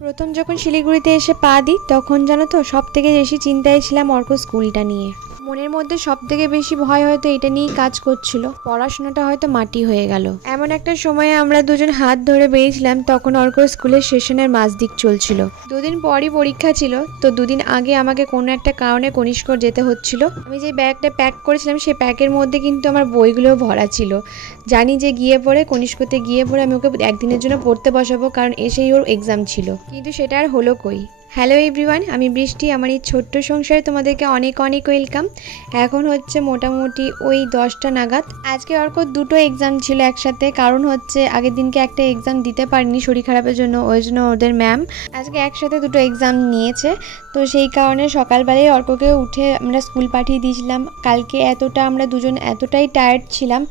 প্রথম যখন শিলিগুড়িতে এসে পা দিই তখন জানো তো সব থেকে বেশি চিন্তায় ছিলাম অর্ক স্কুলটা নিয়ে। মনের মধ্যে সব থেকে বেশি ভয় হয়তো এটা নিয়েই কাজ করছিল, পড়াশোনাটা হয়তো মাটি হয়ে গেল। এমন একটা সময়ে আমরা দুজন হাত ধরে বেরিয়েছিলাম, তখন অর্ক স্কুলের সেশনের মাঝ দিক চলছিল। দুদিন পরই পরীক্ষা ছিল, তো দুদিন আগে আমাকে কোনো একটা কারণে কনিষ্কর যেতে হচ্ছিল। আমি যে ব্যাগটা প্যাক করেছিলাম সেই প্যাকের মধ্যে কিন্তু আমার বইগুলো ভরা ছিল। জানি যে গিয়ে পড়ে কনিষ্কতে গিয়ে পড়ে আমি ওকে একদিনের জন্য পড়তে বসাবো, কারণ এসেই ওর এক্সাম ছিল, কিন্তু সেটা আর হলো কই। হ্যালো এভরিওয়ান, আমি বৃষ্টি। আমার এই ছোট্ট সংসারে তোমাদেরকে অনেক অনেক ওয়েলকাম। এখন হচ্ছে মোটামুটি ওই 10টা নাগাদ। আজকে অর্ক দুটো এক্সাম ছিল একসাথে, কারণ হচ্ছে আগের দিনকে একটা এক্সাম দিতে পারিনি শরীর খারাপের জন্য, ওই জন্য ওদের ম্যাম আজকে একসাথে দুটো এক্সাম নিয়েছে। তো সেই কারণে সকালবেলায় অর্ককে উঠে আমরা স্কুল পাঠিয়ে দিয়েছিলাম। কালকে আমরা দুজন এতটাই টায়ার্ড ছিলাম,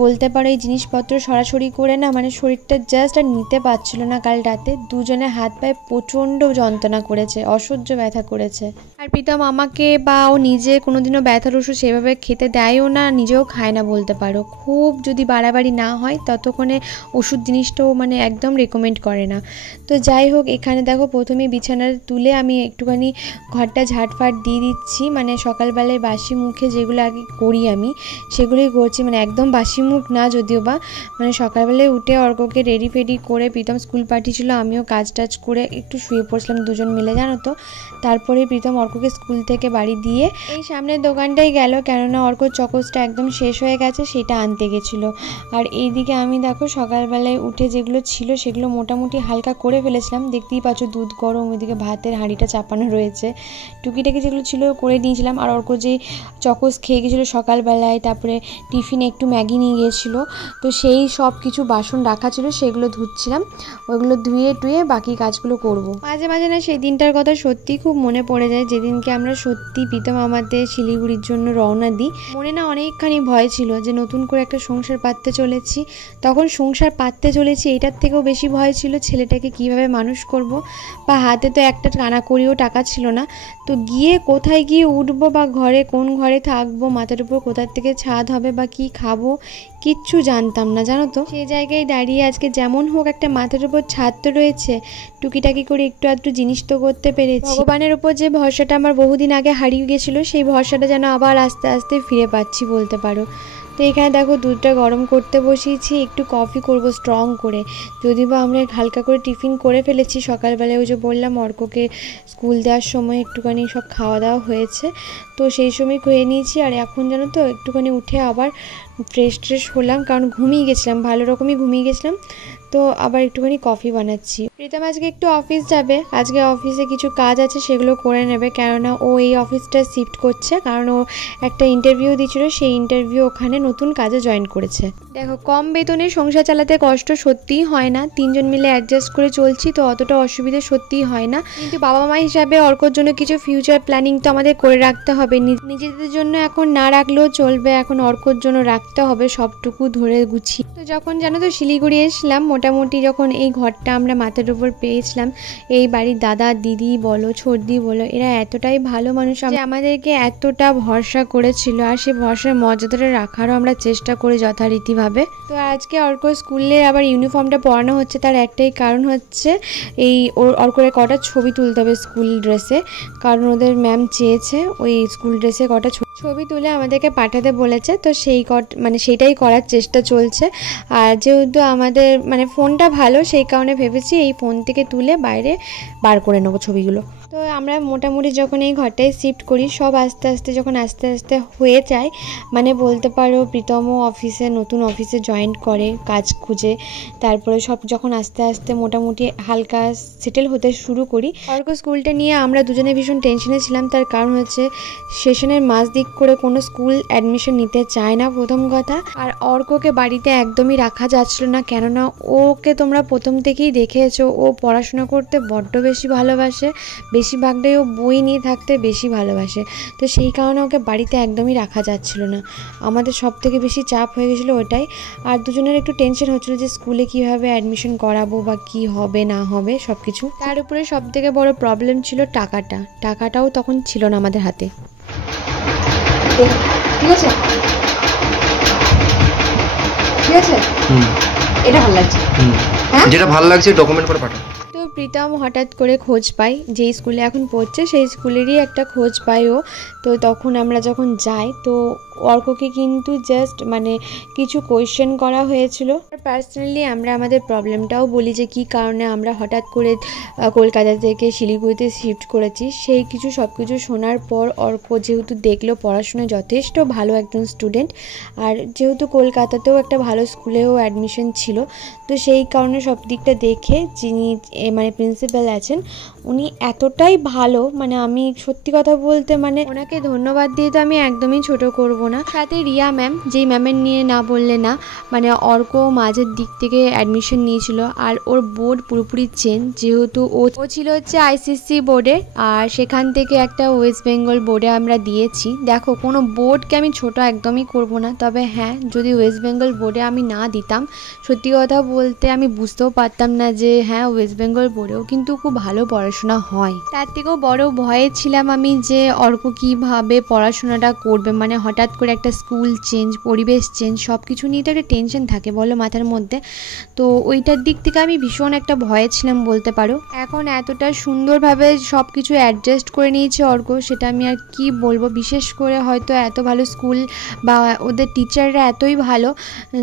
বলতে পারো এই জিনিসপত্র সরাসরি করে না, মানে শরীরটা জাস্ট আর নিতে পারছিল না। কাল রাতে দুজনের হাত পায়ে প্রচণ্ড যন্ত্রণা করেছে, অসহ্য ব্যথা করেছে। আর প্রীতম আমাকে বা ও নিজে কোনোদিনও ব্যথার ওষুধ সেভাবে খেতে দেয়ও না, নিজেও খায় না বলতে পারো। খুব যদি বাড়াবাড়ি না হয় ততক্ষণে ওষুধ জিনিসটাও মানে একদম রেকমেন্ড করে না। তো যাই হোক, এখানে দেখো প্রথমে বিছানার তুলে আমি একটুখানি ঘরটা ঝাটফাট দিয়ে দিচ্ছি, মানে সকালবেলায় বাসি মুখে যেগুলো আগে করি আমি সেগুলোই করছি, মানে একদম বাসি মুখ না যদিও বা, মানে সকালবেলায় উঠে অর্ককে রেডি ফেডি করে প্রীতম স্কুল পাঠিয়েছিল, আমিও কাজ টাজ করে একটু শুয়ে পড়ছিলাম দুজন মিলে জানো তো। তারপরে প্রীতম অর্ককে স্কুল থেকে বাড়ি দিয়ে এই সামনের দোকানটাই গেল, কেননা অর্কর চকোসটা একদম শেষ হয়ে গেছে, সেটা আনতে গেছিলো। আর এইদিকে আমি দেখো সকালবেলায় উঠে যেগুলো ছিল সেগুলো মোটামুটি হালকা করে ফেলেছিলাম, দেখতেই পাচ্ছ দুধ গরম, ওইদিকে ভাতের হাঁড়িটা চাপানো রয়েছে, টুকিটাকি যেগুলো ছিল করে নিয়েছিলাম। আর অর্ক যে চকোস খেয়ে গেছিলো সকালবেলায়, তারপরে টিফিনে একটু ম্যাগি নিয়ে গিয়েছিলো, তো সেই সব কিছু বাসন রাখা ছিল সেগুলো ধুচ্ছিলাম, ওইগুলো ধুয়ে টুয়ে বাকি কাজগুলো করব। মাঝে মাঝে না সেই দিনটার কথা সত্যি খুব মনে পড়ে যায়, যেদিনকে আমরা সত্যি প্রীতম আমাদের শিলিগুড়ির জন্য রওনা দিই। মনে না অনেকখানি ভয় ছিল যে নতুন করে একটা সংসার পাততে চলেছি, তখন সংসার পাততে চলেছি এটার থেকেও বেশি ভয় ছিল ছেলেটাকে কিভাবে মানুষ করব, বা হাতে তো একটা কানা করিও টাকা ছিল না, তো গিয়ে কোথায় গিয়ে উঠবো বা ঘরে কোন ঘরে থাকবো, মাথার উপর কোথার থেকে ছাদ হবে বা কি খাবো কিচ্ছু জানতাম না জানো তো। সেই জায়গায় দাঁড়িয়ে আজকে যেমন হোক একটা মাথার উপর ছাদ তো রয়েছে, টুকিটাকি করে একটু আধটু জিনিস তো করতে পেরেছি। ভগবানের উপর যে ভরসাটা আমার বহুদিন আগে হারিয়ে গেছিলো সেই ভরসাটা যেন আবার আস্তে আস্তে ফিরে পাচ্ছি বলতে পারো। তো এখানে দেখো দুধটা গরম করতে বসিয়েছি, একটু কফি করব স্ট্রং করে, যদি বা আমরা হালকা করে টিফিন করে ফেলেছি সকালবেলায়, ওই যে বললাম অর্ককে স্কুল দেওয়ার সময় একটুখানি সব খাওয়া দাওয়া হয়েছে, তো সেই সময় খেয়ে নিয়েছি। আর এখন জানো তো একটুখানি উঠে আবার ফ্রেশ হলাম, কারণ ঘুমিয়ে গেছিলাম, ভালো রকমই ঘুমিয়ে গেছিলাম, তো আবার একটুখানি কফি বানাচ্ছি। প্রীতম আজকে একটু অফিস যাবে, আজকে অফিসে কিছু কাজ আছে সেগুলো করে নেবে, কেননা ও এই অফিসটা শিফট করছে, কারণ ও একটা ইন্টারভিউ দিয়েছিল, সেই ইন্টারভিউ ওখানে নতুন কাজে জয়েন করেছে। দেখো কম বেতনে সংসার চালাতে কষ্ট সত্যিই হয় না, তিনজন মিলে অ্যাডজাস্ট করে চলছি, তো অতটা অসুবিধা সত্যিই হয় না, কিন্তু বাবা মা হিসাবে অর্কর জন্য কিছু ফিউচার প্ল্যানিং তো আমাদের করে রাখতে হবে, নিজেদের জন্য এখন না রাখলেও চলবে, এখন অর্কর জন্য রাখতে হবে সবটুকু ধরে গুছিয়ে। তো যখন জানো তো শিলিগুড়ি এসলাম, মোটামুটি যখন এই ঘরটা আমরা মাথার উপর পেয়েছিলাম, এই বাড়ির দাদা দিদি বলো ছোটদি বলো এরা এতটাই ভালো মানুষ যে আমাদেরকে এতটা ভরসা করেছিল, আর সেই ভরসার মর্যাদাটা রাখারও আমরা চেষ্টা করি যথারীতিভাবে। তো আজকে অর্ক স্কুলের আবার ইউনিফর্মটা পরানো হচ্ছে, তার একটাই কারণ হচ্ছে এই অর্কর কটা ছবি তুলতে হবে স্কুল ড্রেসে, কারণ ওদের ম্যাম চেয়েছে ওই স্কুল ড্রেসে কটা ছবি তুলে আমাদেরকে পাঠাতে বলেছে, তো সেইটাই করার চেষ্টা চলছে। আর যেহেতু আমাদের মানে ফোনটা ভালো, সেই কারণে ভেবেছি এই ফোন থেকে তুলে বাইরে বার করে নেবো ছবিগুলো। তো আমরা মোটামুটি যখন এই ঘরটায় শিফট করি সব আস্তে আস্তে হয়ে যায়, মানে বলতে পারো প্রীতমও নতুন অফিসে জয়েন করে কাজ খুঁজে, তারপরে সব যখন আস্তে আস্তে মোটামুটি হালকা সেটেল হতে শুরু করি। অর্ক স্কুলটা নিয়ে আমরা দুজনে ভীষণ টেনশনে ছিলাম, তার কারণ হচ্ছে সেশনের মাঝ দিক করে কোনো স্কুল অ্যাডমিশন নিতে চায় না প্রথম কথা, আর অর্ককে বাড়িতে একদমই রাখা যাচ্ছিল না, কেননা ওকে তোমরা প্রথম থেকেই দেখেছো ও পড়াশোনা করতে বড্ড বেশি ভালোবাসে, বেশিরভাগটাই ও বই নিয়ে থাকতে বেশি ভালোবাসে, তো সেই কারণে ওকে বাড়িতে একদমই রাখা যাচ্ছিল না। আমাদের সব থেকে বেশি চাপ হয়ে গেছিলো ওটাই, আর দুজনের একটু টেনশন হচ্ছিলো যে স্কুলে কীভাবে অ্যাডমিশন করাবো বা কি হবে না হবে সব কিছু। তার উপরে সব থেকে বড় প্রবলেম ছিল টাকাটাও তখন ছিল না আমাদের হাতে। ঠিক আছে এটা ভালো লাগছে, যেটা ভালো লাগছে ডকুমেন্ট করে পাঠাও। তো প্রীতম হঠাৎ করে খোঁজ পাই, যেই স্কুলে এখন পড়ছে সেই স্কুলেরই একটা খোঁজ পাই ও। তো তখন আমরা যখন যাই তো অর্ককে কিন্তু জাস্ট মানে কিছু কোয়েশ্চেন করা হয়েছিল। পার্সোনালি আমরা আমাদের প্রবলেমটাও বলি যে কী কারণে আমরা হঠাৎ করে কলকাতা থেকে শিলিগুড়িতে শিফট করেছি। সেই কিছু সব কিছু শোনার পর অর্ক যেহেতু দেখলো পড়াশোনায় যথেষ্ট ভালো একজন স্টুডেন্ট, আর যেহেতু কলকাতাতেও একটা ভালো স্কুলেও অ্যাডমিশন ছিল, তো সেই কারণে সব দিকটা দেখে যিনি মানে প্রিন্সিপাল আছেন উনি এতটাই ভালো, মানে আমি সত্যি কথা বলতে মানে ওনাকে ধন্যবাদ দিয়ে তো আমি একদমই ছোট করব না। সাথে রিয়া ম্যাম, যেই ম্যামের নিয়ে না বললে না, মানে অর্ক মাঝের দিক থেকে অ্যাডমিশন নিয়েছিল আর ওর বোর্ড পুরোপুরি চেঞ্জ, যেহেতু ও ছিল হচ্ছে আইসিএসসি বোর্ডে আর সেখান থেকে একটা ওয়েস্ট বেঙ্গল বোর্ডে আমরা দিয়েছি। দেখো কোনো বোর্ডকে আমি ছোট একদমই করব না, তবে হ্যাঁ যদি ওয়েস্ট বেঙ্গল বোর্ডে আমি না দিতাম সত্যি কথা বলতে আমি বুঝতেও পারতাম না যে হ্যাঁ ওয়েস্ট বেঙ্গল বোর্ডেও কিন্তু খুব ভালো পড়াশোনা হয়। তার থেকেও বড় ভয়ে ছিলাম আমি যে অর্ক কীভাবে পড়াশোনাটা করবে, মানে হঠাৎ করে একটা স্কুল চেঞ্জ, পরিবেশ চেঞ্জ, সব কিছু নিয়ে তো একটা টেনশন থাকে বলো মাথার মধ্যে। তো ওইটার দিক থেকে আমি ভীষণ একটা ভয়ে ছিলাম বলতে পারো। এখন এতটা সুন্দরভাবে সব কিছু অ্যাডজাস্ট করে নিয়েছে অর্ক, সেটা আমি আর কি বলবো। বিশেষ করে হয়তো এত ভালো স্কুল বা ওদের টিচাররা এতই ভালো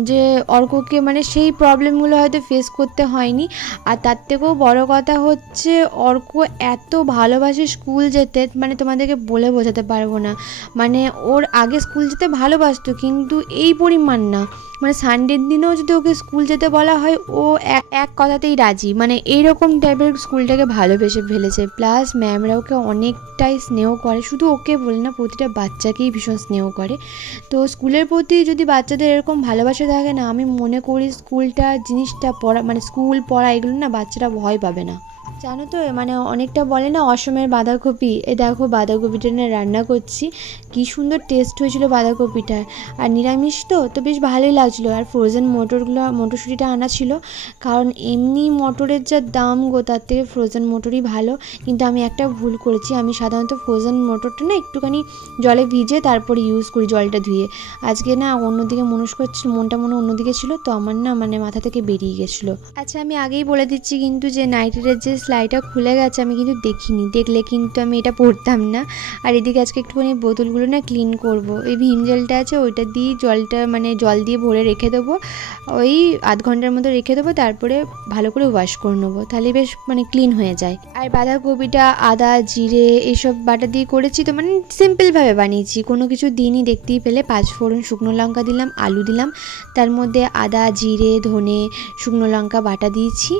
যে অর্ককে মানে সেই প্রবলেমগুলো হয়তো ফেস করতে হয়নি। আর তার থেকেও বড় কথা হচ্ছে অর্ক এত ভালোবাসে স্কুল যেতে, মানে তোমাদেরকে বলে বোঝাতে পারবো না। মানে ওর আগে স্কুল যেতে ভালোবাসতো কিন্তু এই পরিমাণ না, মানে সানডের দিনেও যদি ওকে স্কুল যেতে বলা হয় ও এক কথাতেই রাজি, মানে এইরকম টাইপের স্কুলটাকে ভালোবেসে ফেলেছে। প্লাস ম্যামরা ওকে অনেকটাই স্নেহ করে, শুধু ওকে বলে না প্রতিটা বাচ্চাকেই ভীষণ স্নেহ করে। তো স্কুলের প্রতি যদি বাচ্চাদের এরকম ভালোবাসা থাকে না, আমি মনে করি স্কুলটা জিনিসটা পড়া মানে স্কুল পড়া এগুলো না বাচ্চারা ভয় পাবে না। জানো তো মানে অনেকটা বলে না অসমের বাঁধাকপি, দেখো বাঁধাকপিটা না রান্না করছি, কি সুন্দর টেস্ট হয়েছিল বাঁধাকপিটার। আর নিরামিষ তো বেশ ভালোই লাগছিলো। আর ফ্রোজেন মটরশুঁটিটা আনা ছিল, কারণ এমনি মটরের যা দাম গো তার থেকে ফ্রোজেন মটরই ভালো। কিন্তু আমি একটা ভুল করেছি, আমি সাধারণত ফ্রোজেন মটরটা না একটুখানি জলে ভিজে তারপরে ইউজ করি জলটা ধুয়ে। আজকে না অন্যদিকে মনটা অন্যদিকে ছিল, তো আমার না মানে মাথা থেকে বেরিয়ে গেছিলো। আচ্ছা আমি আগেই বলে দিচ্ছি কিন্তু যে নাইটির যে সেলাইটা খুলে গেছে আমি কিন্তু দেখিনি, দেখলে কিন্তু আমি এটা পরতাম না। আর এদিকে আজকে একটুখানি বোতলগুলো না ক্লিন করব। এই ভিম জেলটা আছে ওইটা দিয়ে জলটা মানে জল দিয়ে ভরে রেখে দেবো, ওই আধ ঘন্টার মতো রেখে দেবো, তারপরে ভালো করে ওয়াশ করে নেবো, তাহলে বেশ মানে ক্লিন হয়ে যায়। আর বাঁধাকপিটা আদা জিরে এইসব বাটা দিয়ে করেছি, তো মানে সিম্পলভাবে বানিয়েছি, কোনো কিছু দিনই দেখতেই পেলে। 5 ফোড়ন শুকনো লঙ্কা দিলাম, আলু দিলাম, তার মধ্যে আদা জিরে ধনে শুকনো লঙ্কা বাটা দিয়েছি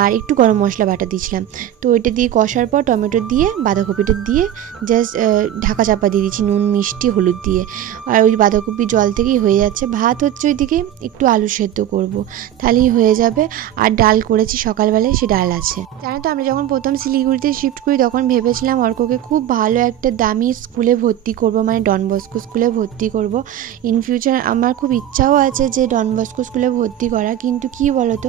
আর একটু গরম মশলা বাটা দিয়েছিলাম। তো ওইটা দিয়ে কষার পর টমেটো দিয়ে বাঁধাকপিটা দিয়ে জাস্ট ঢাকা চাপা দিয়ে দিয়েছি নুন মিষ্টি হলুদ দিয়ে। আর ওই বাঁধাকপি জল থেকেই হয়ে যাচ্ছে। ভাত হচ্ছে ওইদিকে, একটু আলু সেদ্ধ করব, তাহলেই হয়ে যাবে। আর ডাল করেছি সকালবেলায়, সে ডাল আছে। জানো তো আমরা যখন প্রথম শিলিগুড়িতে শিফট করি তখন ভেবেছিলাম অর্ককে খুব ভালো একটা দামি স্কুলে ভর্তি করব, মানে ডন বস্কো স্কুলে ভর্তি করব। ইন ফিউচার আমার খুব ইচ্ছাও আছে যে ডন বস্কো স্কুলে ভর্তি করা, কিন্তু কি বলতো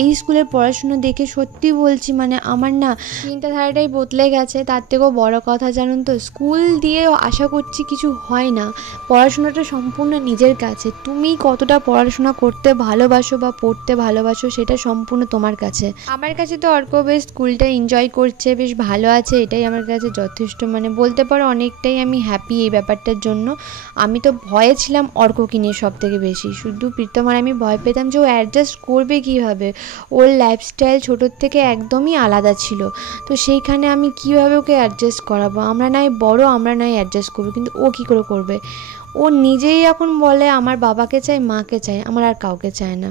এই স্কুলের পড়াশুনো দেখে সত্যি বলছি মানে আমার না চিন্তাধারাটাই বদলে গেছে। তার থেকেও বড় কথা জানুন তো, স্কুল দিয়ে আশা করছি কিছু হয় না, পড়াশোনাটা সম্পূর্ণ নিজের কাছে। তুমি কতটা পড়াশোনা করতে ভালোবাসো বা পড়তে ভালোবাসো সেটা সম্পূর্ণ তোমার কাছে। আমার কাছে তো অর্ক বেশ স্কুলটা এনজয় করছে, বেশ ভালো আছে, এটাই আমার কাছে যথেষ্ট। মানে বলতে পারো অনেকটাই আমি হ্যাপি এই ব্যাপারটার জন্য। আমি তো ভয়ে ছিলাম অর্ককে নিয়ে সব থেকে বেশি, শুধু প্রীতম আর আমি ভয় পেতাম যে ও অ্যাডজাস্ট করবে কীভাবে। ওর লাইফস্টাইল ছোটোর থেকে একদমই আলাদা ছিল, তো সেইখানে আমি কীভাবে ওকে অ্যাডজাস্ট করাবো। আমরা নয় বড়, আমরা নয় অ্যাডজাস্ট করবো, কিন্তু ও কী করে করবে। ও নিজেই এখন বলে আমার বাবাকে চাই, মাকে চাই, আমার আর কাউকে চায় না।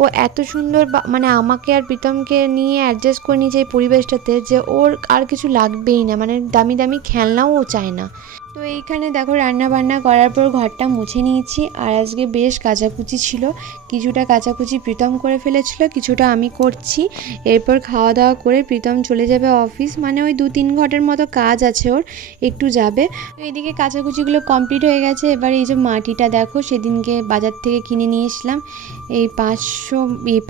ও এত সুন্দর মানে আমাকে আর প্রীতমকে নিয়ে অ্যাডজাস্ট করে নিয়েছে এই পরিবেশটাতে যে ওর আর কিছু লাগবেই না, মানে দামি দামি খেলনাও ও চায় না। তো এইখানে দেখো রান্না বান্না করার পর ঘরটা মুছে নিয়েছি। আর আজকে বেশ কাচাকুচি ছিল, কিছুটা কাচাকুচি প্রীতম করে ফেলেছিল, কিছুটা আমি করছি। এরপর খাওয়া দাওয়া করে প্রীতম চলে যাবে অফিস, মানে ওই 2-3 ঘন্টার মতো কাজ আছে ওর, একটু যাবে। তো এদিকে কাচাকুচিগুলো কমপ্লিট হয়ে গেছে। এবার এই যে মাটিটা দেখো সেদিনকে বাজার থেকে কিনে নিয়ে এসলাম, এই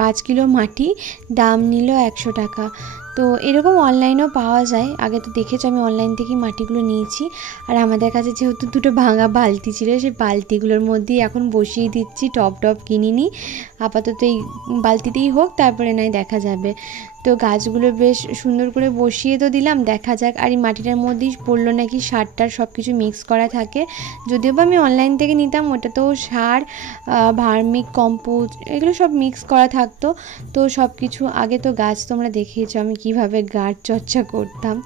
5 কিলো মাটি, দাম নিল 100 টাকা। তো এরকম অনলাইনেও পাওয়া যায়, আগে তো দেখেছো আমি অনলাইন থেকেই মাটিগুলো নিয়েছি। আর আমাদের কাছে যেহেতু 2টো ভাঙা বালতি ছিল, সেই বালতিগুলোর মধ্যেই এখন বসিয়ে দিচ্ছি, টপ কিনিনি, আপাতত এই বালতিতেই হোক, তারপরে নয় দেখা যাবে। তো গাছগুলো বেশ সুন্দর করে বসিয়ে তো দিলাম, দেখা যাক। আর এই মাটিটার মধ্যেই পড়লো নাকি সারটার সব কিছু মিক্স করা থাকে, যদিও বা আমি অনলাইন থেকে নিতাম, ওটা তো সার, ভার্মিক কম্পোস্ট এগুলো সব মিক্স করা থাকতো। তো সব কিছু আগে তো গাছ তোমরা দেখিয়েছো আমি কিভাবে গাছ চর্চা করতাম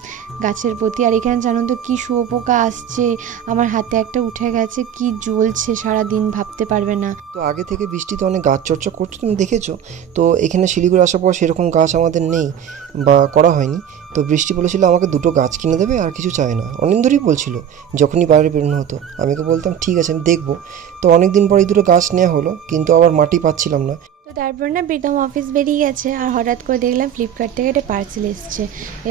গাছের প্রতি। আর এখানে জানো তো কি শুয়োপোকা আসছে, আমার হাতে একটা উঠে গেছে, কি জ্বলছে সারাদিন ভাবতে পারবে না। তো আগে থেকে বৃষ্টিতে অনেক গাছ চর্চা করছো তুমি দেখেছো। তো এখানে শিলিগুড়ি আসার পর সেরকম গাছ আমাদের নেই বা করা হয়নি। তো বৃষ্টি বলেছিল আমাকে 2টো গাছ কিনে দেবে, আর কিছু চায় না। অনেক ধরেই বলছিল, যখনই বাইরে বেরোনো হতো আমি তো বলতাম ঠিক আছে আমি দেখবো। তো অনেক দিন পর এই 2টো গাছ নেওয়া হলো, কিন্তু আবার মাটি পাচ্ছিলাম না। তো তারপর না প্রীতম অফিস বেরিয়ে গেছে, আর হঠাৎ করে দেখলাম ফ্লিপকার্ট থেকে একটা পার্সেল এসছে।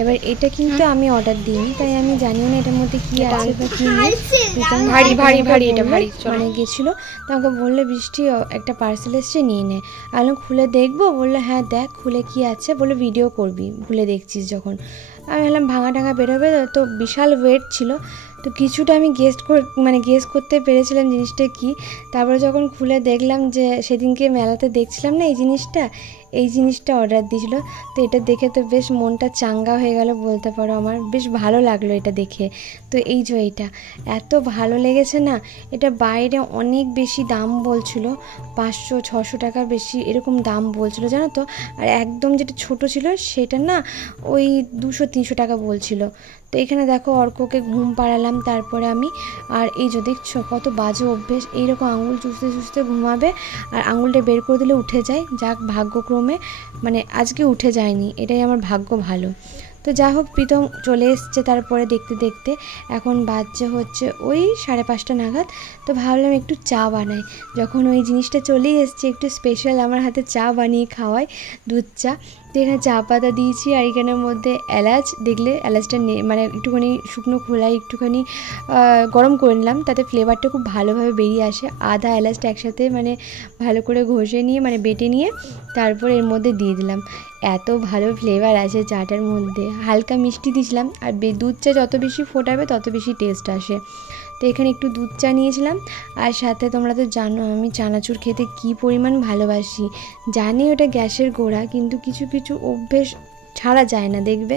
এবার এটা কিন্তু আমি অর্ডার দিইনি, তাই আমি জানিও না এটার মধ্যে কী আছে বা কী নেই। প্রীতম ভারী ভারী ভারী এটা ভারী মানে গেছিলো, তো আমাকে বললো বৃষ্টি একটা পার্সেল এসছে নিয়ে নে। আমি খুলে দেখবো, বললো হ্যাঁ দেখ খুলে কী আছে, বললো ভিডিও করবি খুলে দেখছিস যখন। আমি ভাবলাম ভাঙা টাঙা বেরোবে, তো বিশাল ওয়েট ছিল। তো কিছুটা আমি গেস করতে পেরেছিলাম জিনিসটা কি। তারপরে যখন খুলে দেখলাম যে সেদিনকে মেলাতে দেখছিলাম না এই জিনিসটা অর্ডার দিয়েছিল। তো এটা দেখে তো বেশ মনটা চাঙ্গা হয়ে গেল বলতে পারো, আমার বেশ ভালো লাগলো এটা দেখে। তো এই যে এইটা এত ভালো লেগেছে না, এটা বাইরে অনেক বেশি দাম বলছিল, 500-600 টাকার বেশি এরকম দাম বলছিল জানো তো। আর একদম যেটা ছোট ছিল সেটা না ওই 200-300 টাকা বলছিল। তো এখানে দেখো অর্ককে ঘুম পাড়ালাম তারপরে আমি। আর এই যে দেখছো কত বাজে অভ্যেস, এইরকম আঙুল চুষতে চুষতে ঘুমাবে, আর আঙুলটা বের করে দিলে উঠে যায়। যাক ভাগ্যক্রমে মানে আজকে উঠে যায়নি, এটাই আমার ভাগ্য ভালো। তো যা হোক প্রীতম চলে এসছে তারপরে দেখতে দেখতে, এখন বাজছে হচ্ছে ওই 5:30 নাগাদ। তো ভাবলাম একটু চা বানাই, যখন ওই জিনিসটা চলেই এসছে একটু স্পেশাল আমার হাতে চা বানিয়ে খাওয়াই, দুধ চা। তো এখানে চা পাতা দিয়েছি, আর এখানের মধ্যে এলাচ, দেখলে এলাচটা মানে একটুখানি শুকনো খোলায় একটুখানি গরম করে নিলাম, তাতে ফ্লেভারটা খুব ভালোভাবে বেরিয়ে আসে। আদা এলাচটা একসাথে মানে ভালো করে ঘষে নিয়ে মানে বেটে নিয়ে তারপর এর মধ্যে দিয়ে দিলাম। এত ভালো ফ্লেভার আছে চাটার মধ্যে, হালকা মিষ্টি দিয়েছিলাম। আর দুধ চা যত বেশি ফোটাবে তত বেশি টেস্ট আসে। তো এখানে একটু দুধ চা নিয়েছিলাম, আর সাথে তোমরা তো জানো আমি চানাচুর খেতে কী পরিমাণ ভালোবাসি। জানি ওটা গ্যাসের গোড়া, কিন্তু কিছু কিছু অভ্যেস ছাড়া যায় না, দেখবে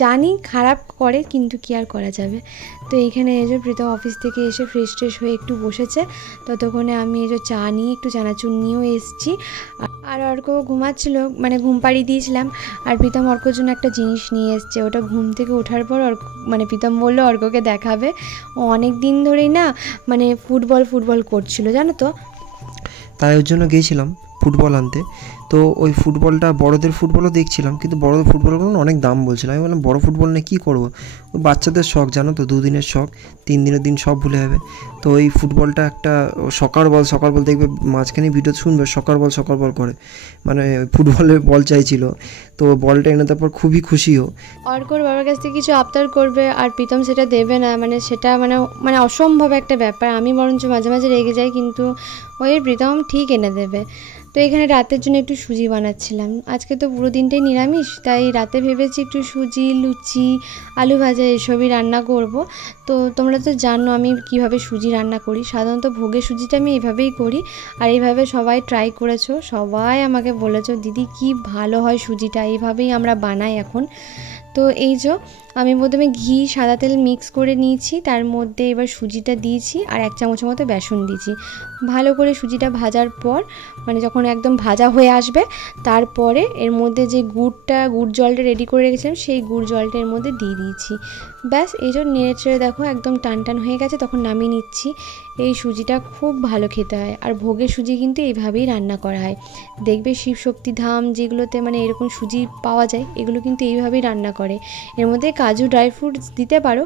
জানি খারাপ করে কিন্তু কি আর করা যাবে। তো এইখানে এই যে প্রীতম অফিস থেকে এসে ফ্রেশ ট্রেশ হয়ে একটু বসেছে, ততক্ষণে আমি এই যে চা নিয়ে একটু চানাচুর নিয়েও এসেছি। আর অর্ক ঘুমাচ্ছিল, মানে ঘুম পাড়িয়ে দিয়েছিলাম। আর প্রীতম অর্কর জন্য একটা জিনিস নিয়ে এসছে, ওটা ঘুম থেকে ওঠার পর মানে প্রীতম বললো অর্ককে দেখাবে। ও অনেক দিন ধরেই না মানে ফুটবল করছিল জানো তো, তাই ওর জন্য গিয়েছিলাম ফুটবল আনতে। তো ওই ফুটবলটা বড়দের ফুটবলও দেখছিলাম, কিন্তু বড়দের ফুটবলগুলো অনেক দাম বলছিল। আমি বললাম বড় ফুটবল নিয়ে কী করবো, ওই বাচ্চাদের শখ জানো তো, 2 দিনের শখ, 3 দিনের দিন সব ভুলে যাবে। তো এই ফুটবলটা একটা সকার বল দেখবে মাঝখানে ভিডিও শুনবে সকার বল করে, মানে ফুটবলের বল চাইছিল। তো বলটা এনে তারপর খুবই খুশিও। অর্কর বাবার কাছ থেকে কিছু আবদার করবে আর প্রীতম সেটা দেবে না, মানে সেটা মানে অসম্ভব একটা ব্যাপার। আমি বরঞ্চ মাঝে মাঝে রেগে যাই, কিন্তু ওই প্রীতম ঠিক এনে দেবে। তো এখানে রাতের জন্য একটু সুজি বানাচ্ছিলাম, আজকে তো পুরো দিনটাই নিরামিষ, তাই রাতে ভেবেছি একটু সুজি, লুচি, আলু ভাজা এসবই রান্না করব। তো তোমরা তো জানো আমি কিভাবে সুজি রান্না করি, সাধারণত ভোগের সুজিটা আমি এইভাবেই করি। আর এইভাবে সবাই ট্রাই করেছো, সবাই আমাকে বলেছো দিদি কি ভালো হয় সুজিটা, এইভাবেই আমরা বানাই এখন। তো এই যে আমি প্রথমে ঘি সাদা তেল মিক্স করে নিয়েছি, তার মধ্যে এবার সুজিটা দিয়েছি আর 1 চামচের মতো বেসন দিয়েছি। ভালো করে সুজিটা ভাজার পর মানে যখন একদম ভাজা হয়ে আসবে, তারপরে এর মধ্যে যে গুড় জলটা রেডি করে রেখেছিলাম সেই গুড় জলটা এর মধ্যে দিয়ে দিয়েছি। ব্যাস এই জন্য নেড়ে চেড়ে দেখো একদম টান হয়ে গেছে, তখন নামিয়ে নিচ্ছি। এই সুজিটা খুব ভালো খেতে হয়, আর ভোগের সুজি কিন্তু এইভাবেই রান্না করা হয়। দেখবে শিবশক্তি ধাম যেগুলোতে মানে এরকম সুজি পাওয়া যায়, এগুলো কিন্তু এইভাবেই রান্না করে। এর মধ্যে কাজু ড্রাই ফ্রুটস দিতে পারো,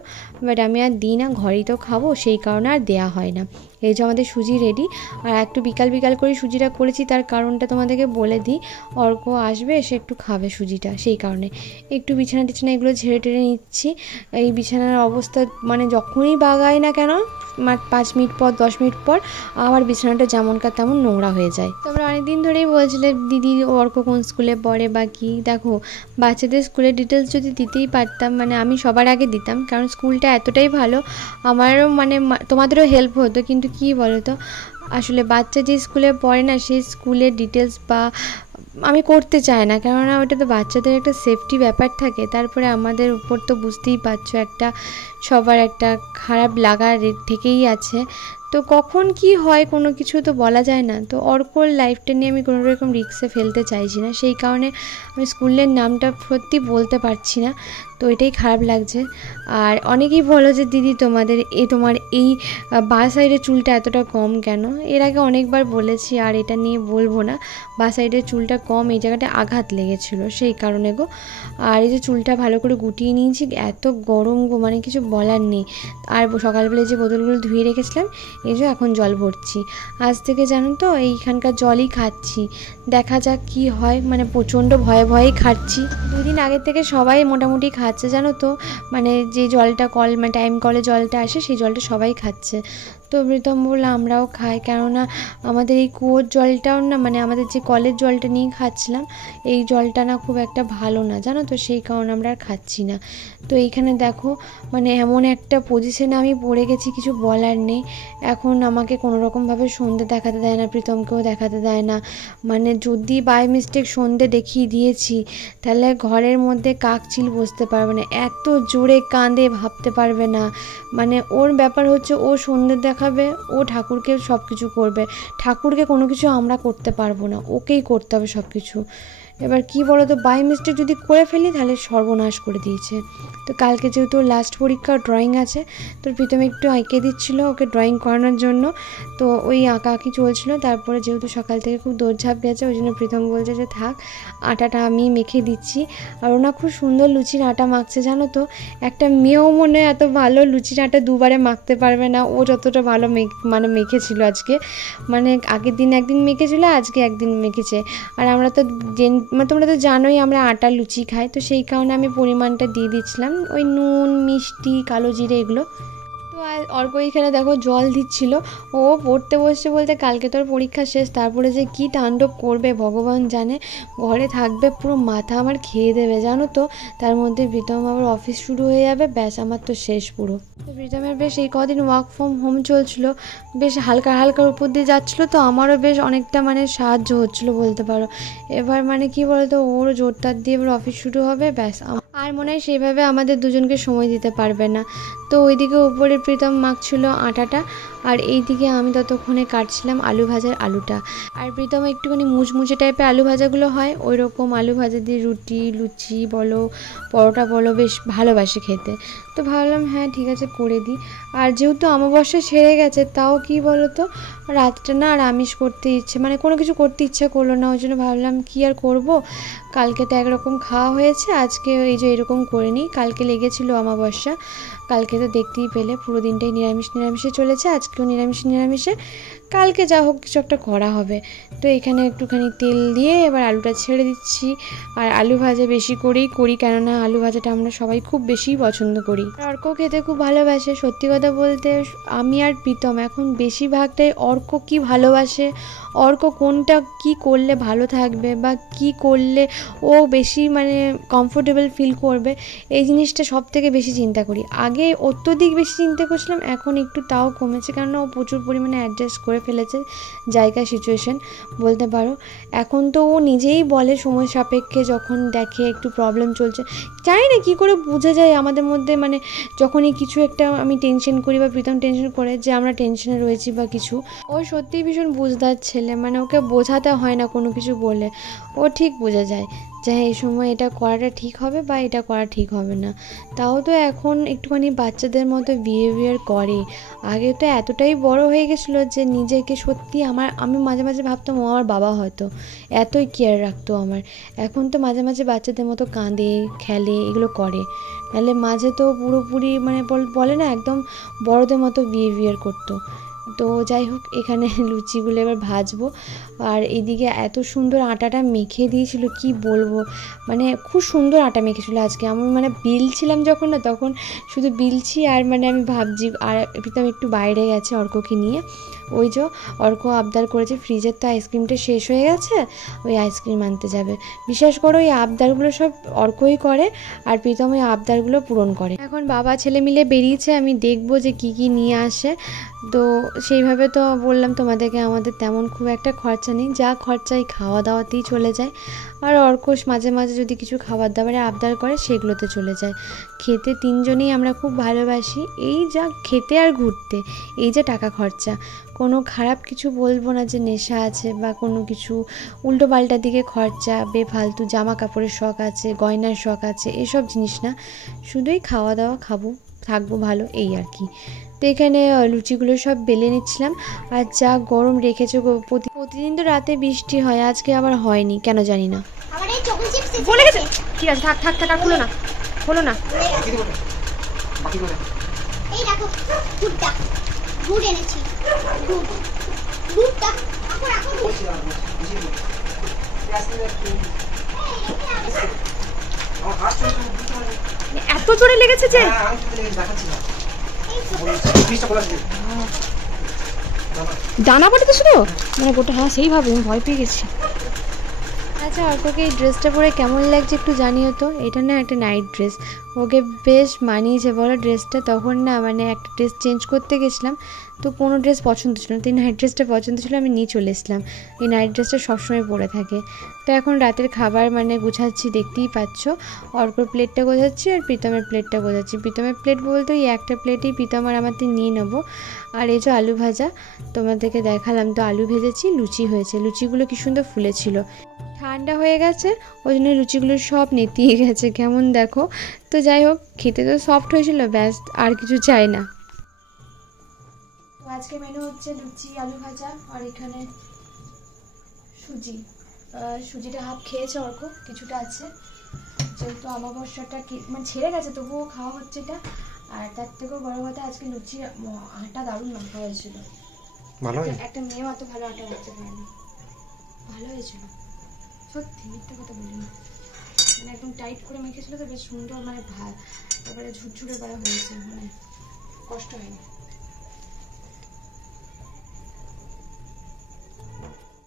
বাট আমি আর দিই না, ঘরেই তো খাবো, সেই কারণে আর দেওয়া হয় না। এই যে আমাদের সুজি রেডি। আর একটু বিকাল করে সুজিটা করেছি, তার কারণটা তোমাদেরকে বলে দিই। অর্ক আসবে, এসে একটু খাবে সুজিটা, সেই কারণে একটু বিছানা টিছানা এগুলো ঝেড়ে টেড়ে নিচ্ছি। এই বিছানার অবস্থা মানে যখনই বাগাই না কেন 5 মিনিট পর 10 মিনিট পর আবার বিছানাটা যেমনকার তেমন নোংরা হয়ে যায়। তোমরা অনেকদিন ধরেই বলছিলে দিদি অর্ক কোন স্কুলে পড়ে বা কী। দেখো বাচ্চাদের স্কুলের ডিটেলস যদি দিতেই পারতাম, মানে আমি সবার আগে দিতাম, কারণ স্কুলটা এতটাই ভালো, আমারও মানে তোমাদেরও হেল্প হতো। কিন্তু কী বলো তো, আসলে বাচ্চা যে স্কুলে পড়ে না সেই স্কুলের ডিটেলস বা আমি করতে চাই না, কেননা ওটা তো বাচ্চাদের একটা সেফটি ব্যাপার থাকে। তারপরে আমাদের উপর তো বুঝতেই পারছো একটা সবার একটা খারাপ লাগা থেকেই আছে। তো কখন কি হয় কোনো কিছু তো বলা যায় না। তো অর্কর লাইফটা নিয়ে আমি কোনো রকম রিস্কে ফেলতে চাইছি না, সেই কারণে আমি স্কুলের নামটা সত্যি বলতে পারছি না। তো এটাই খারাপ লাগছে। আর অনেকেই বলো যে দিদি তোমার এই বাঁ সাইডের চুলটা এতটা কম কেন? এর আগে অনেকবার বলেছি, আর এটা নিয়ে বলবো না। বাঁ সাইডের চুলটা কম, এই জায়গাটা আঘাত লেগেছিলো সেই কারণে গো। আর এই যে চুলটা ভালো করে গুটিয়ে নিয়েছি, এত গরম গো, মানে কিছু বলার নেই। আর সকালবেলায় যে বোতলগুলো ধুয়ে রেখেছিলাম, এই যে এখন জল ভরছি। আজ থেকে জানো তো এইখানকার জলই খাচ্ছি, দেখা যাক কি হয়। মানে প্রচণ্ড ভয়ে ভয়েই খাচ্ছি। 2 দিন আগের থেকে সবাই মোটামুটি খাচ্ছে জানো তো, মানে যে জলটা মানে টাইম কলে জলটা আসে সেই জলটা সবাই খাচ্ছে। তো প্রীতম বললো আমরাও খাই, কেননা আমাদের এই কুয়োর জলটাও না, মানে আমাদের যে কলের জলটা নিয়ে খাচ্ছিলাম, এই জলটা না খুব একটা ভালো না জানো তো, সেই কারণে আমরা আর খাচ্ছি না। তো এইখানে দেখো মানে এমন একটা পজিশনে আমি পড়ে গেছি, কিছু বলার নেই। এখন আমাকে কোনো রকমভাবে সন্ধে দেখাতে দেয় না, প্রীতমকেও দেখাতে দেয় না। মানে যদি বাই মিস্টেক সন্ধে দেখিয়ে দিয়েছি, তাহলে ঘরের মধ্যে কাকচিল বসতে পারবে না, এত জোরে কাঁদে ভাবতে পারবে না। মানে ওর ব্যাপার হচ্ছে ও সন্ধে দেখাবে, ও ঠাকুরকে সব কিছু করবে, ঠাকুরকে কোনো কিছু আমরা করতে পারবো না, ওকেই করতে হবে সব কিছু। এবার কি বলো তো, বাই মিস্টেক যদি করে ফেলি তাহলে সর্বনাশ করে দিয়েছে। তো কালকে যেহেতু লাস্ট পরীক্ষা, ড্রয়িং আছে, তো প্রীতম একটু এঁকে দিচ্ছিলো ওকে ড্রয়িং করানোর জন্য। তো ওই আঁকাআঁকি চলছিল। তারপরে যেহেতু সকাল থেকে খুব দৌড়ঝাঁপ গেছে, ওই জন্য প্রীতম বলছে যে থাক, আটাটা আমি মেখে দিচ্ছি। আর ওনা খুব সুন্দর লুচির আটা মাখছে জানো তো। একটা মেয়েও মনে এত ভালো লুচির আটা দুবারে মাখতে পারবে না, ও যতটা ভালো মানে মেখেছিল আজকে। মানে আগের দিন একদিন মেখেছিল, আজকে একদিন মেখেছে। আর আমরা তো মানে তোমরা তো জানোই আমরা আটা লুচি খাই, তো সেই কারণে আমি পরিমাণটা দিয়ে দিচ্ছিলাম, ওই নুন, মিষ্টি, কালো জিরে এগুলো। তো আর অর্ক এখানে দেখো জল দিচ্ছিল। ও পড়তে বসছে বলতে কালকে তোর পরীক্ষা শেষ, তারপরে যে কি তাণ্ডব করবে ভগবান জানে। ঘরে থাকবে পুরো মাথা আমার খেয়ে দেবে জানো তো। তার মধ্যে প্রীতম আবার অফিস শুরু হয়ে যাবে, ব্যাস আমার তো শেষ পুরো। তো প্রীতমের বেশ এই কদিন ওয়ার্ক ফ্রম হোম চলছিল, বেশ হালকা হালকার উপর দিয়ে যাচ্ছিলো, তো আমারও বেশ অনেকটা মানে সাহায্য হচ্ছিলো বলতে পারো। এবার মানে কি বলতো, ওর জোরটার দিয়ে এবার অফিস শুরু হবে, ব্যাস আর মনে হয় সেইভাবে আমাদের দুজনকে সময় দিতে পারবে না। তো ওইদিকে উপরে প্রীতম মাখছিল আটাটা, আর এইদিকে আমি ততক্ষণে কাটছিলাম আলু ভাজার আলুটা। আর প্রীতম একটুখানি মুচমুচে টাইপের আলু ভাজাগুলো হয়, ওই রকম আলু ভাজা দিয়ে রুটি, লুচি বলো, পরোটা বলো, বেশ ভালোবাসে খেতে। তো ভাবলাম হ্যাঁ ঠিক আছে করে দিই। আর যেহেতু অমাবস্যা সেরে গেছে, তাও কি বলো তো, রাতটা না আর আমিষ করতে ইচ্ছে, মানে কোনো কিছু করতে ইচ্ছা করলো না। ওই জন্য ভাবলাম কি আর করব, কালকে তো একরকম খাওয়া হয়েছে, আজকে এই যে এরকম করে নিই। কালকে লেগেছিল অমাবস্যা, কালকে তো দেখতেই পেলে পুরো দিনটাই নিরামিষে চলেছে, আজকেও নিরামিষে। কালকে যা হোক কিছু একটা করা হবে। তো এখানে একটুখানি তেল দিয়ে এবার আলুটা ছেড়ে দিচ্ছি। আর আলু ভাজা বেশি করেই করি, কেননা আলু ভাজাটা আমরা সবাই খুব বেশি পছন্দ করি। অর্ক খেতে খুব ভালোবাসে। সত্যি কথা বলতে আমি আর প্রীতম এখন বেশিরভাগটাই অর্ক কি ভালোবাসে, অর্ক কোনটা কি করলে ভালো থাকবে বা কি করলে ও বেশি মানে কমফোর্টেবল ফিল করবে, এই জিনিসটা সব থেকে বেশি চিন্তা করি। আগে অত্যধিক বেশি চিন্তা করছিলাম, এখন একটু তাও কমেছে, কেননা ও প্রচুর পরিমাণে অ্যাডজাস্ট করে ফেলেছে জায়গা, সিচুয়েশন বলতে পারো। এখন তো ও নিজেই বলে সময় সাপেক্ষে যখন দেখে একটু প্রবলেম চলছে, জানি না কী করে বোঝা যায় আমাদের মধ্যে, মানে যখনই কিছু একটা আমি টেনশন করি বা প্রীতম টেনশন করে যে আমরা টেনশনে রয়েছি বা কিছু, ও সত্যিই ভীষণ বুঝদার ছেলে। মানে ওকে বোঝাতে হয় না কোনো কিছু বলে, ও ঠিক বোঝা যায় যে হ্যাঁ এই সময় এটা করাটা ঠিক হবে বা এটা করা ঠিক হবে না। তাও তো এখন একটুখানি বাচ্চাদের মতো বিহেভিয়ার করে। আগে তো এতটাই বড় হয়ে গেছিলো যে নিজেকে সত্যি আমি মাঝে মাঝে ভাবতাম ও আমার বাবা হয়তো, এতই কেয়ার রাখতো আমার। এখন তো মাঝে মাঝে বাচ্চাদের মতো কাঁদে, খেলে, এগুলো করে। নাহলে মাঝে তো পুরোপুরি মানে বলে না একদম বড়দের মতো বিহেভিয়ার করতো। তো যাই হোক, এখানে লুচিগুলো এবার ভাজবো। আর এইদিকে এত সুন্দর আটাটা মেখে দিয়েছিল কি বলবো, মানে খুব সুন্দর আটা মেখেছিলো আজকে। আমি মানে বিলছিলাম যখন না, তখন শুধু বিলছি আর মানে আমি ভাবছি। আর প্রীতম একটু বাইরে গেছে অর্ককে নিয়ে, ওই যে অর্ক আবদার করেছে, ফ্রিজের তো আইসক্রিমটা শেষ হয়ে গেছে, ওই আইসক্রিম আনতে যাবে। বিশেষ করে ওই আবদারগুলো সব অর্কই করে, আর প্রীতম ওই আবদারগুলো পূরণ করে। এখন বাবা ছেলে মিলে বেরিয়েছে, আমি দেখবো যে কি নিয়ে আসে। তো সেইভাবে তো বললাম তোমাদেরকে আমাদের তেমন খুব একটা খরচা নেই, যা খরচাই খাওয়া দাওয়াতেই চলে যায়। আর অর্কশ মাঝে মাঝে যদি কিছু খাবার দাবারে আবদার করে সেগুলোতে চলে যায়। খেতে তিনজনেই আমরা খুব ভালোবাসি, এই যা খেতে আর ঘুরতে, এই যে টাকা খরচা। কোনো খারাপ কিছু বলবো না যে নেশা আছে বা কোনো কিছু উল্টো পাল্টা দিকে খরচা, বেফালতু জামা কাপড়ের শখ আছে, গয়নার শখ আছে, এসব জিনিস না। শুধুই খাওয়া দাওয়া, খাবো, থাকবো ভালো, এই আর কি। তো এখানে লুচিগুলো সব বেলে নিচ্ছিলাম। আর যা গরম রেখেছে গো, প্রতিদিন তো রাতে বৃষ্টি হয়, আজকে আবার হয়নি কেন জানি না। বলে গেছে, ঠিক আছে থাক থাক থাক, আর হলো না হলো না। এই দেখো গুড়টা, গুড় এনেছি, গুড়, গুড়টা রাখো রাখো এত জোরে লেগেছে যে দানা পড়ে তো শুধু, মানে গোটা, হ্যাঁ সেইভাবে আমি ভয় পেয়ে গেছি। আচ্ছা অর্ককে এই ড্রেসটা পরে কেমন লাগছে একটু জানিও তো। এটা না একটা নাইট ড্রেস, ওকে বেশ মানিয়েছে বলো ড্রেসটা। তখন না মানে একটা ড্রেস চেঞ্জ করতে গেছিলাম, তো কোনো ড্রেস পছন্দ ছিল না, তো এই নাইট ড্রেসটা পছন্দ ছিল, আমি নিয়ে চলে এসলাম। এই নাইট ড্রেসটা সবসময় পরে থাকে। তো এখন রাতের খাবার মানে গুছাচ্ছি, দেখতেই পাচ্ছ। অর্কর প্লেটটা গোছাচ্ছি আর প্রীতমের প্লেটটা গোছাচ্ছি। প্রীতমের প্লেট বলতে ওই একটা প্লেটেই প্রীতম আর আমাদের নিয়ে নেবো। আর এই যে আলু ভাজা তোমাদেরকে দেখালাম, তো আলু ভেজেছি, লুচি হয়েছে, লুচিগুলো কি সুন্দর ফুলেছিল। ঠান্ডা হয়ে গেছে ওই জন্য লুচিগুলো সব নেতিয়ে গেছে কেমন দেখো। তো যাই হোক, খেতে তো সফট হয়েছিল, ব্যাস আর কিছু চাই না। তো আজকে মেনু হচ্ছে লুচি, আলু ভাজা, আর এখানে সুজি। সুজিটা হাফ খেয়েছে অর্ক, কিছুটা আছে, যেহেতু অমাবস্যাটা মানে ছেড়ে গেছে তবুও খাওয়া হচ্ছে এটা। আর তার থেকেও বড় কথা, আজকে লুচি আটা দারুণ মাখা হয়েছিল, ভালো। একটা মেয়েও এত ভালো আটা মাখতে পারেনি, ভালো হয়েছিল সত্যি, মিথ্যা কথা বলিনি। মানে একদম টাইট করে মেখেছিল তো বেশ সুন্দর, মানে তারপরে ঝুরঝুরে করা হয়েছে, মানে কষ্ট হয়নি।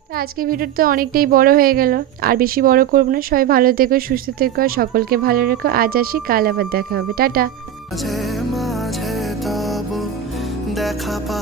তো আজকে ভিডিওটা তো অনেকটাই বড় হয়ে গেল, আর বেশি বড় করবো না। সবাই ভালো থেকো, সুস্থ থেকো, সকলকে ভালো রেখো। আজ আসি, কাল আবার দেখা হবে, টাটা। মাঝে মাঝে তবু দেখা পা